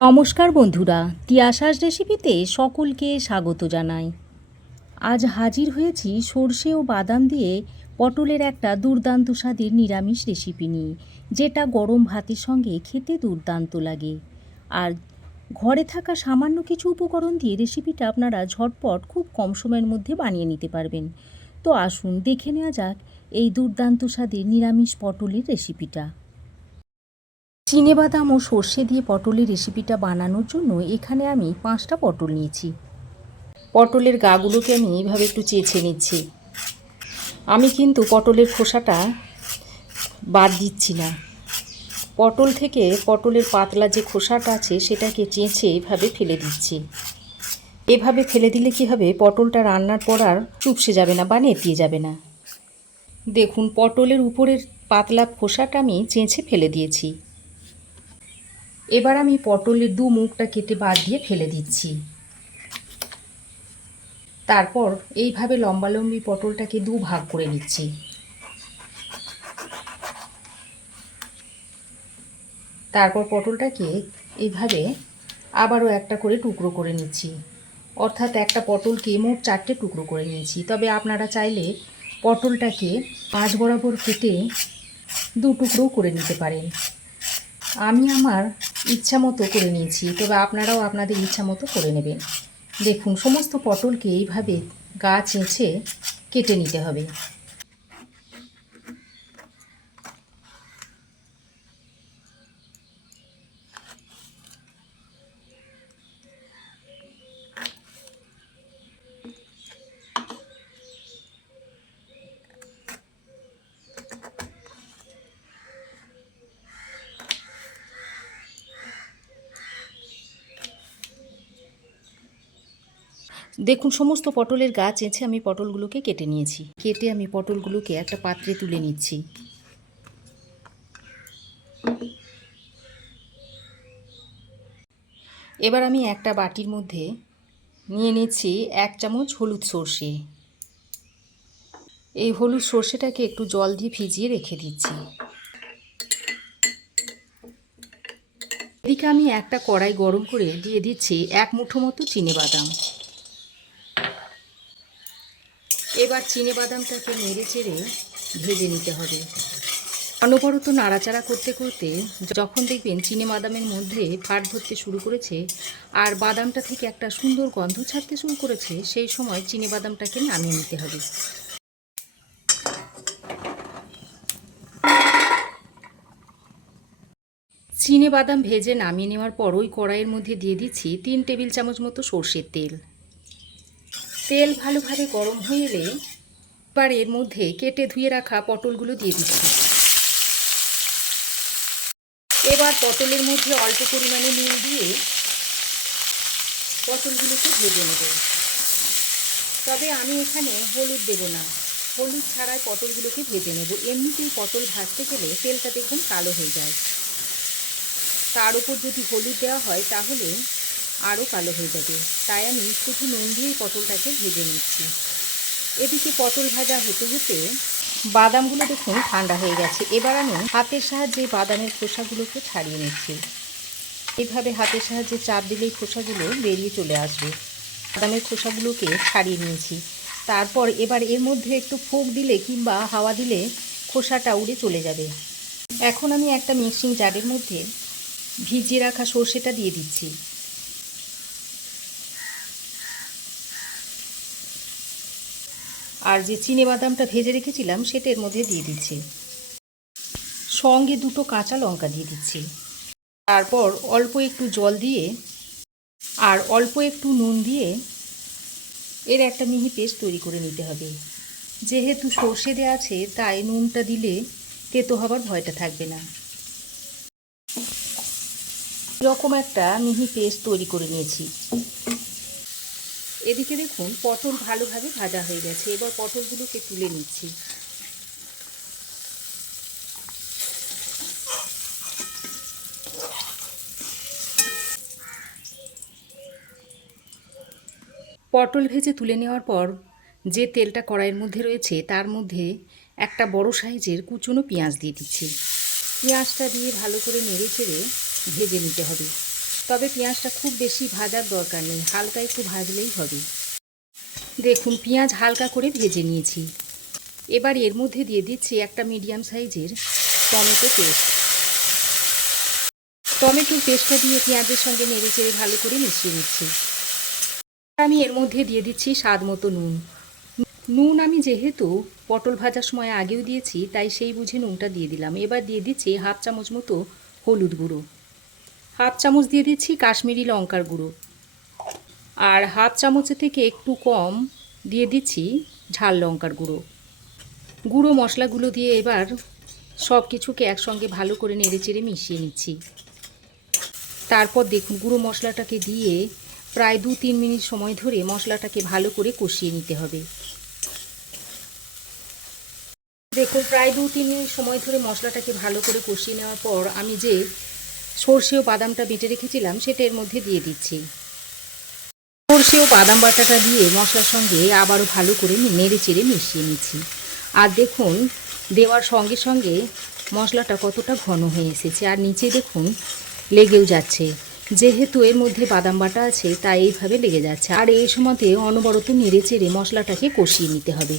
নমস্কার বন্ধুরা, তিয়াসাস রেসিপিতে সকলকে স্বাগত জানাই। আজ হাজির হয়েছি সর্ষে ও বাদাম দিয়ে পটলের একটা দুর্দান্ত স্বাদের নিরামিষ রেসিপি নিয়ে, যেটা গরম ভাতের সঙ্গে খেতে দুর্দান্ত লাগে। আর ঘরে থাকা সামান্য কিছু উপকরণ দিয়ে রেসিপিটা আপনারা ঝটপট খুব কম সময়ের মধ্যে বানিয়ে নিতে পারবেন। তো আসুন দেখে নেওয়া যাক এই দুর্দান্ত স্বাদের নিরামিষ পটলের রেসিপিটা। চিনেবাদাম ও সর্ষে দিয়ে পটলের রেসিপিটা বানানোর জন্য এখানে আমি 5টা পটল নিয়েছি। পটলের গাগুলোকে আমি এইভাবে একটু চেঁচে নিচ্ছি। আমি কিন্তু পটলের খোসাটা বাদ দিচ্ছি না। পটল থেকে পটলের পাতলা যে খোসাটা আছে সেটাকে চেঁচে এভাবে ফেলে দিচ্ছি। এভাবে ফেলে দিলে কি হবে, পটলটা রান্নার পর আর চুপসে যাবে না বা নেতিয়ে যাবে না। দেখুন, পটলের উপরের পাতলা খোসাটা আমি চেঁচে ফেলে দিয়েছি। এবার আমি পটলের দু মুখটা কেটে বাদ দিয়ে ফেলে দিচ্ছি। তারপর এইভাবে লম্বালম্বি পটলটাকে দু ভাগ করে নিচ্ছি। তারপর পটলটাকে এইভাবে আবারও একটা করে টুকরো করে নিচ্ছি। অর্থাৎ একটা পটলকে মোট 4টে টুকরো করে নিয়েছি। তবে আপনারা চাইলে পটলটাকে মাঝ বরাবর কেটে দু টুকরো করে নিতে পারেন। আমি আমার ইচ্ছা মতো করে নিয়েছি, তবে আপনারাও আপনাদের ইচ্ছা মতো করে নেবেন। দেখুন, সমস্ত পটলকে এইভাবে গা চেঁচে কেটে নিতে হবে। দেখুন, সমস্ত পটলের গা চেঁচে আমি পটলগুলোকে কেটে নিয়েছি। কেটে আমি পটলগুলোকে একটা পাত্রে তুলে নিচ্ছি। এবার আমি একটা বাটির মধ্যে নিয়ে নিচ্ছি 1 চামচ হলুদ সর্ষে। এই হলুদ সর্ষেটাকে একটু জল দিয়ে ভিজিয়ে রেখে দিচ্ছি। এদিকে আমি একটা কড়াই গরম করে দিয়ে দিচ্ছি 1 মুঠো মতো চিনেবাদাম। এবার চিনেবাদামটাকে নেড়ে চেড়ে ভেজে নিতে হবে। অনবরত নাড়াচাড়া করতে করতে যখন দেখবেন চিনেবাদামের মধ্যে ফাট ধরতে শুরু করেছে আর বাদামটা থেকে একটা সুন্দর গন্ধ ছাড়তে শুরু করেছে, সেই সময় চিনেবাদামটাকে নামিয়ে নিতে হবে। চিনেবাদাম ভেজে নামিয়ে নেওয়ার পর ওই কড়াইয়ের মধ্যে দিয়ে দিচ্ছি 3 টেবিল চামচ মতো সর্ষের তেল। তেল ভালোভাবে গরম হয়ে এলে এবার এর মধ্যে কেটে ধুয়ে রাখা পটলগুলো দিয়ে দিচ্ছি। এবার পটলের মধ্যে অল্প পরিমাণে নুন দিয়ে পটলগুলোকে ভেজে নেব। তবে আমি এখানে হলুদ দেব না, হলুদ ছাড়াই পটলগুলোকে ভেজে নেব। এমনিতেই পটল ভাজতে গেলে তেলটা দেখবেন কালো হয়ে যায়, তার উপর যদি হলুদ দেওয়া হয় তাহলে আরও কালো হয়ে যাবে। তাই আমি শুধু নুন দিয়েই পটলটাকে ভেজে নিচ্ছি। এদিকে পটল ভাজা হতে হতে বাদামগুলো দেখুন ঠান্ডা হয়ে গেছে। এবার আমি হাতের সাহায্যে বাদামের খোসাগুলোকে ছাড়িয়ে নিচ্ছি। এইভাবে হাতের সাহায্যে চাপ দিলেই খোসাগুলো বেরিয়ে চলে আসবে। বাদামের খোসাগুলোকে ছাড়িয়ে নিয়েছি। তারপর এবার এর মধ্যে একটু ফুঁক দিলে কিংবা হাওয়া দিলে খোসাটা উড়ে চলে যাবে। এখন আমি একটা মিক্সিং জারের মধ্যে ভিজিয়ে রাখা সর্ষেটা দিয়ে দিচ্ছি। আর যে চিনেবাদামটা ভেজে রেখেছিলাম সেটা এর মধ্যে দিয়ে দিচ্ছি। সঙ্গে 2টো কাঁচা লঙ্কা দিয়ে দিচ্ছি। তারপর অল্প একটু জল দিয়ে আর অল্প একটু নুন দিয়ে এর একটা মিহি পেস্ট তৈরি করে নিতে হবে। যেহেতু সর্ষে দেওয়া আছে তাই নুনটা দিলে তেতো হবার ভয়টা থাকবে না। এরকম একটা মিহি পেস্ট তৈরি করে নিয়েছি। এদিকে দেখুন পটল ভালোভাবে ভাজা হয়ে গেছে। এবার পটলগুলোকে তুলে নিচ্ছি। পটল ভেজে তুলে নেওয়ার পর যে তেলটা কড়াইয়ের মধ্যে রয়েছে তার মধ্যে একটা বড় সাইজের কুচনো পেঁয়াজ দিয়ে দিচ্ছি। পেঁয়াজটা দিয়ে ভালো করে নেড়ে চেড়ে ভেজে নিতে হবে। তবে পেঁয়াজটা খুব বেশি ভাজার দরকার নেই, হালকা একটু ভাজলেই হবে। দেখুন পেঁয়াজ হালকা করে ভেজে নিয়েছি। এবার এর মধ্যে দিয়ে দিচ্ছি একটা মিডিয়াম সাইজের টমেটো পেস্ট। টমেটোর পেস্টটা দিয়ে পেঁয়াজের সঙ্গে নেড়ে চেড়ে ভালো করে মিশিয়ে নিচ্ছি। আমি এর মধ্যে দিয়ে দিচ্ছি স্বাদ মতো নুন। নুন আমি যেহেতু পটল ভাজার সময় আগেও দিয়েছি, তাই সেই বুঝে নুনটা দিয়ে দিলাম। এবার দিয়ে দিচ্ছি হাফ চামচ মতো হলুদ গুঁড়ো, হাফ চামচ দিয়ে দিচ্ছি কাশ্মীরি লঙ্কার গুঁড়ো, আর হাফ চামচের থেকে একটু কম দিয়ে দিচ্ছি ঝাল লঙ্কার গুঁড়ো। গুঁড়ো মশলাগুলো দিয়ে এবার সব কিছুকে একসঙ্গে ভালো করে নেড়েচেড়ে মিশিয়ে নিচ্ছি। তারপর দেখুন গুঁড়ো মশলাটাকে দিয়ে প্রায় 2-3 মিনিট সময় ধরে মশলাটাকে ভালো করে কষিয়ে নিতে হবে। দেখুন প্রায় 2-3 মিনিট সময় ধরে মশলাটাকে ভালো করে কষিয়ে নেওয়ার পর আমি যে সর্ষে ও বাদামটা বেটে রেখেছিলাম সেটা এর মধ্যে দিয়ে দিচ্ছি। সর্ষে ও বাদাম বাটাটা দিয়ে মশলার সঙ্গে আবারও ভালো করে নেড়ে চেড়ে মিশিয়ে নিচ্ছি। আর দেখুন দেওয়ার সঙ্গে সঙ্গে মশলাটা কতটা ঘন হয়ে এসেছে, আর নিচে দেখুন লেগেও যাচ্ছে। যেহেতু এর মধ্যে বাদাম বাটা আছে তাই এইভাবে লেগে যাচ্ছে। আর এই সময়তে অনবরত নেড়ে চেড়ে মশলাটাকে কষিয়ে নিতে হবে।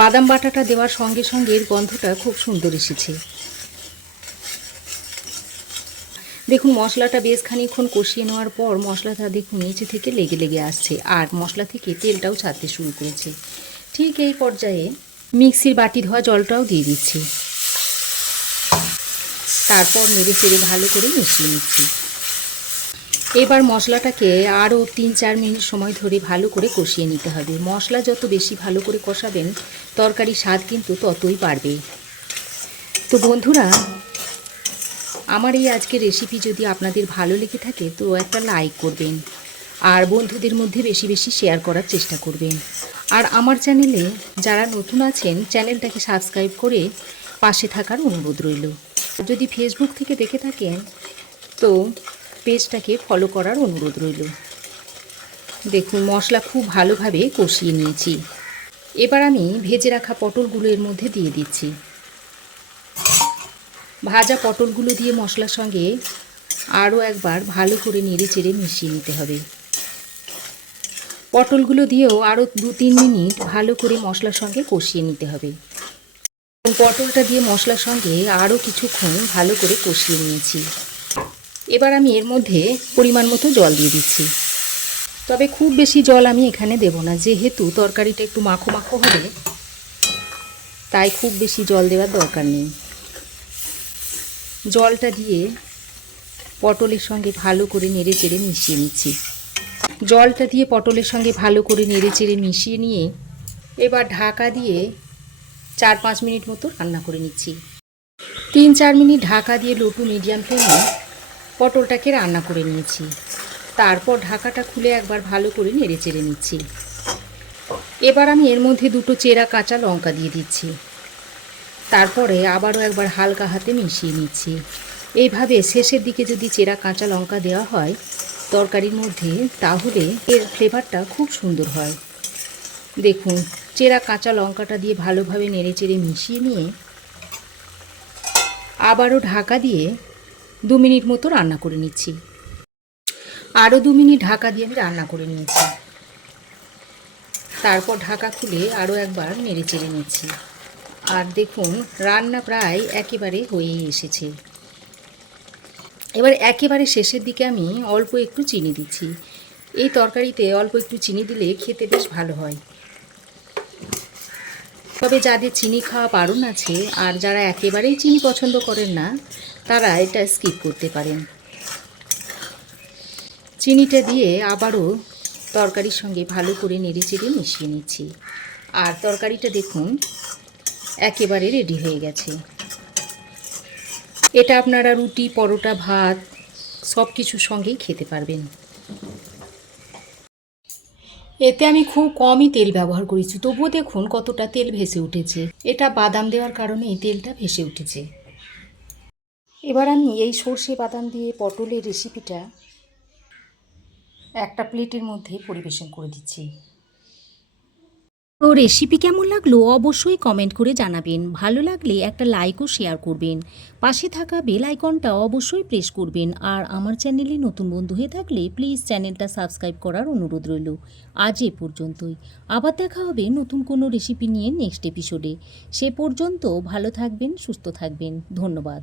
বাদাম বাটাটা দেওয়ার সঙ্গে সঙ্গে এর গন্ধটা খুব সুন্দর এসেছে। দেখুন মশলাটা বেশ খানিকক্ষণ কষিয়ে নেওয়ার পর মশলাটা দেখুন নিচে থেকে লেগে লেগে আসছে, আর মশলা থেকে তেলটাও ছাড়তে শুরু করেছে। ঠিক এই পর্যায়ে মিক্সির বাটি ধোয়া জলটাও দিয়ে দিচ্ছি। তারপর নেড়ে চেড়ে ভালো করে মিশিয়ে নিচ্ছি। এবার মশলাটাকে আরও 3-4 মিনিট সময় ধরে ভালো করে কষিয়ে নিতে হবে। মশলা যত বেশি ভালো করে কষাবেন তরকারির স্বাদ কিন্তু ততই বাড়বে। তো বন্ধুরা, আমার এই আজকের রেসিপি যদি আপনাদের ভালো লেগে থাকে তো একটা লাইক করবেন, আর বন্ধুদের মধ্যে বেশি বেশি শেয়ার করার চেষ্টা করবেন। আর আমার চ্যানেলে যারা নতুন আছেন চ্যানেলটাকে সাবস্ক্রাইব করে পাশে থাকার অনুরোধ রইল। যদি ফেসবুক থেকে দেখে থাকেন তো পেজটাকে ফলো করার অনুরোধ রইল। দেখুন মশলা খুব ভালোভাবে কষিয়ে নিয়েছি। এবার আমি ভেজে রাখা পটলগুলো এর মধ্যে দিয়ে দিচ্ছি। ভাজা পটলগুলো দিয়ে মশলার সঙ্গে আরও একবার ভালো করে নেড়ে চেড়ে মিশিয়ে নিতে হবে। পটলগুলো দিয়েও আরও 2-3 মিনিট ভালো করে মশলার সঙ্গে কষিয়ে নিতে হবে। পটলটা দিয়ে মশলার সঙ্গে আরও কিছুক্ষণ ভালো করে কষিয়ে নিয়েছি। এবার আমি এর মধ্যে পরিমাণ মতো জল দিয়ে দিচ্ছি। তবে খুব বেশি জল আমি এখানে দেব না, যেহেতু তরকারিটা একটু মাখো মাখো হবে, তাই খুব বেশি জল দেওয়ার দরকার নেই। জলটা দিয়ে পটলের সঙ্গে ভালো করে নেড়ে চেড়ে মিশিয়ে নিচ্ছি। জলটা দিয়ে পটলের সঙ্গে ভালো করে নেড়ে চেড়ে মিশিয়ে নিয়ে এবার ঢাকা দিয়ে 4-5 মিনিট মতো রান্না করে নিচ্ছি। 3-4 মিনিট ঢাকা দিয়ে লো টু মিডিয়াম ফ্লেমে পটলটাকে রান্না করে নিয়েছি। তারপর ঢাকাটা খুলে একবার ভালো করে নেড়ে চেড়ে নিচ্ছি। এবার আমি এর মধ্যে 2টো চেরা কাঁচা লঙ্কা দিয়ে দিচ্ছি। তারপরে আবারও একবার হালকা হাতে মিশিয়ে নিচ্ছি। এইভাবে শেষের দিকে যদি চেরা কাঁচা লঙ্কা দেওয়া হয় তরকারির মধ্যে তাহলে এর ফ্লেভারটা খুব সুন্দর হয়। দেখুন চেরা কাঁচা লঙ্কাটা দিয়ে ভালোভাবে নেড়ে চেড়ে মিশিয়ে নিয়ে আবারও ঢাকা দিয়ে 2 মিনিট মতো রান্না করে নিচ্ছি। আরও 2 মিনিট ঢাকা দিয়ে আমি রান্না করে নিয়েছি। তারপর ঢাকা খুলে আরও একবার নেড়ে চেড়ে নিচ্ছি। আর দেখুন রান্না প্রায় একেবারে হয়েই এসেছে। এবার একেবারে শেষের দিকে আমি অল্প একটু চিনি দিচ্ছি। এই তরকারিতে অল্প একটু চিনি দিলে খেতে বেশ ভালো হয়। তবে যাদের চিনি খাওয়া বারণ আছে আর যারা একেবারেই চিনি পছন্দ করেন না তারা এটা স্কিপ করতে পারেন। চিনিটা দিয়ে আবারও তরকারির সঙ্গে ভালো করে নেড়ে চেড়ে মিশিয়ে নিচ্ছি। আর তরকারিটা দেখুন একেবারে রেডি হয়ে গেছে। এটা আপনারা রুটি, পরোটা, ভাত সব কিছুর সঙ্গেই খেতে পারবেন। এতে আমি খুব কমই তেল ব্যবহার করেছি, তবুও দেখুন কতটা তেল ভেসে উঠেছে। এটা বাদাম দেওয়ার কারণে এই তেলটা ভেসে উঠেছে। এবার আমি এই সর্ষে বাদাম দিয়ে পটলের রেসিপিটা একটা প্লেটের মধ্যে পরিবেশন করে দিচ্ছি। তো রেসিপি কেমন লাগলো অবশ্যই কমেন্ট করে জানাবেন। ভালো লাগলে একটা লাইক ও শেয়ার করবেন। পাশে থাকা বেল আইকনটা অবশ্যই প্রেস করবেন। আর আমার চ্যানেলে নতুন বন্ধু হয়ে থাকলে প্লিজ চ্যানেলটা সাবস্ক্রাইব করার অনুরোধ রইল। আজ এ পর্যন্তই। আবার দেখা হবে নতুন কোনো রেসিপি নিয়ে নেক্সট এপিসোডে। সে পর্যন্ত ভালো থাকবেন, সুস্থ থাকবেন। ধন্যবাদ।